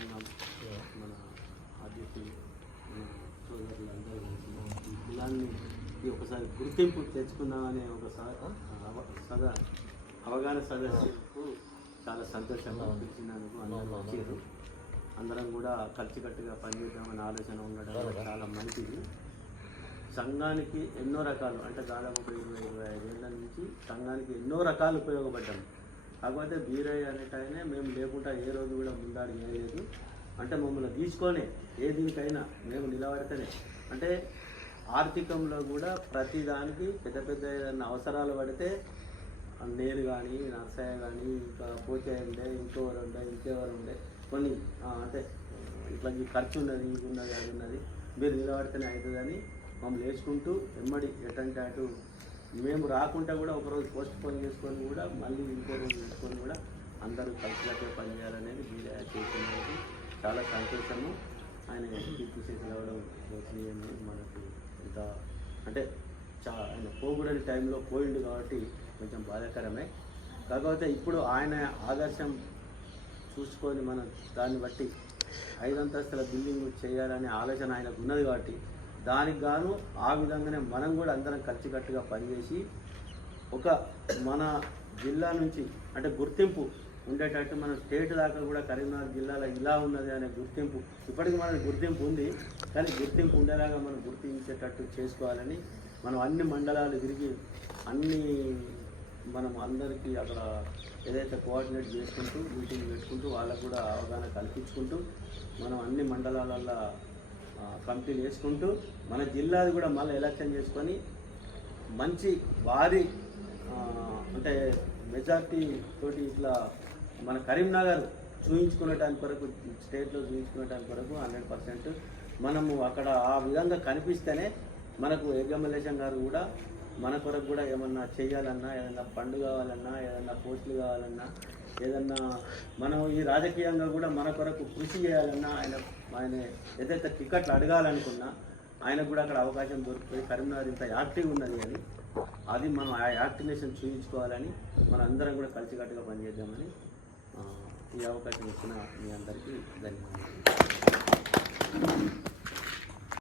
సంఘం మన అధ్యక్షులు మన సోదరులందరూ కలిసి ఈ కులాన్ని ఈ ఒకసారి గుర్తింపు తెచ్చుకుందామనే ఒకసారి అవ- సదా అవగాహన సదస్సుకు చాలా సంతోషంగా పిలిచినందుకు అందరూ వచ్చారు. అందరం కూడా కలిసికట్టుగా పనిచేద్దామనే ఆలోచన ఉండడం చాలా మంచిది. సంఘానికి ఎన్నో రకాలు అంటే దాదాపు ఒక ఇరవై ఇరవై ఐదేళ్ళ నుంచి సంఘానికి ఎన్నో రకాలు ఉపయోగపడ్డాం. కాకపోతే బీరయ్య అనేటైనా మేము లేకుండా ఏ రోజు కూడా ముందాడు వేయలేదు అంటే మమ్మల్ని తీసుకొని ఏ దీనికైనా మేము నిలబడితేనే. అంటే ఆర్థికంలో కూడా ప్రతి దానికి పెద్ద పెద్ద ఏదైనా అవసరాలు పడితే నేను కానీ నర్సయ్య కానీ ఇంకా పోతే ఉండే ఇంకోరు ఉండే ఇంకెవరు ఉండే కొన్ని అంటే ఇట్లా ఈ ఖర్చు ఉన్నది ఇది ఉన్నది అది ఉన్నది మీరు నిలబడితేనే అవుతుందని మమ్మల్ని వేసుకుంటూ ఎమ్మడి ఎటంటే అటు మేము రాకుండా కూడా ఒకరోజు పోస్ట్ పోన్ చేసుకొని కూడా మళ్ళీ ఇంకో రోజు చేసుకొని కూడా అందరూ కలిసినట్టే పనిచేయాలనేది మీరు చేసినందుకు చాలా సంతోషము. ఆయన కీర్తి చేతులు అవ్వడం వచ్చినాయని మనకు ఇంత అంటే చా ఆయన పోకూడని టైంలో పోయిండు కాబట్టి కొంచెం బాధాకరమే. కాకపోతే ఇప్పుడు ఆయన ఆదర్శం చూసుకొని మనం దాన్ని బట్టి ఐదంతస్తుల బిల్డింగ్ చేయాలనే ఆలోచన ఆయనకు ఉన్నది కాబట్టి దానికి గాను ఆ విధంగానే మనం కూడా అందరం కలిసికట్టుగా పనిచేసి ఒక మన జిల్లా నుంచి అంటే గుర్తింపు ఉండేటట్టు మన స్టేట్ దాకా కూడా కరీంనగర్ జిల్లాలో ఇలా ఉన్నది అనే గుర్తింపు. ఇప్పటికి మనకి గుర్తింపు ఉంది. కానీ గుర్తింపు ఉండేలాగా మనం గుర్తించేటట్టు చేసుకోవాలని మనం అన్ని మండలాలు తిరిగి అన్ని మనం అందరికీ అక్కడ ఏదైతే కోఆర్డినేట్ చేసుకుంటూ మీటింగ్ పెట్టుకుంటూ వాళ్ళకు కూడా అవగాహన కల్పించుకుంటూ మనం అన్ని మండలాలల్లో కంపెనీ చేసుకుంటూ వేసుకుంటూ మన జిల్లాది కూడా మళ్ళీ ఎలక్షన్ చేసుకొని మంచి భారీ అంటే మెజార్టీ తోటి ఇట్లా మన కరీంనగర్ చూయించుకునేటానికి వరకు స్టేట్లో చూయించుకునేటానికి వరకు హండ్రెడ్ పర్సెంట్ మనము అక్కడ ఆ విధంగా కనిపిస్తేనే మనకు ఎగ్గమలేశం గారు కూడా మన కొరకు కూడా ఏమన్నా చేయాలన్నా ఏదన్నా పండు కావాలన్నా ఏదన్నా పోస్టులు కావాలన్నా ఏదన్నా మనం ఈ రాజకీయంగా కూడా మన కొరకు కృషి చేయాలన్నా ఆయన ఆయన ఏదైతే టికెట్లు అడగాలనుకున్నా ఆయనకు కూడా అక్కడ అవకాశం దొరుకుతుంది కరీంనగర్ ఇంత యాక్టివ్ ఉన్నది అని అది మనం ఆ యాక్టివేషన్ చూపించుకోవాలని మన అందరం కూడా కలిసికట్టుగా పనిచేద్దామని ఈ అవకాశం ఇచ్చిన మీ అందరికీ ధన్యవాదాలు.